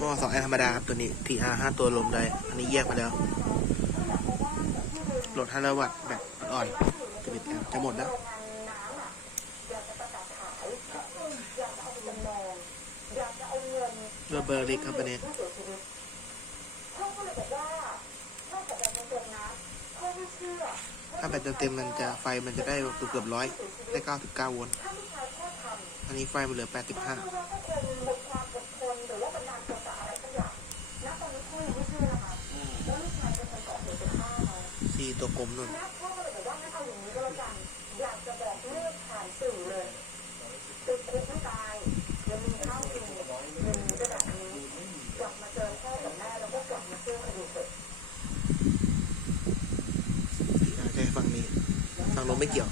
หม้อสองแอร์ธรรมดาครับตัวนี้ TR ห้าตัวลมได้อันนี้แยกมาแล้วโหลด500วัตต์แบบอ่อนจะป็นแอมป์จะหมดแล้วเบอร์เบอร์ล็กครับอันนี้ถ้าแบตเต็มๆมันจะไฟมันจะได้เกือบร้อยได้เก้าสิบเก้าโวลต์อันนี้ไฟมันเหลือแปดสิบห้า สี่ตัวกลมนุ่น TR ใช้ฝั่งนี้ฝั่งลมไม่เกี่ยว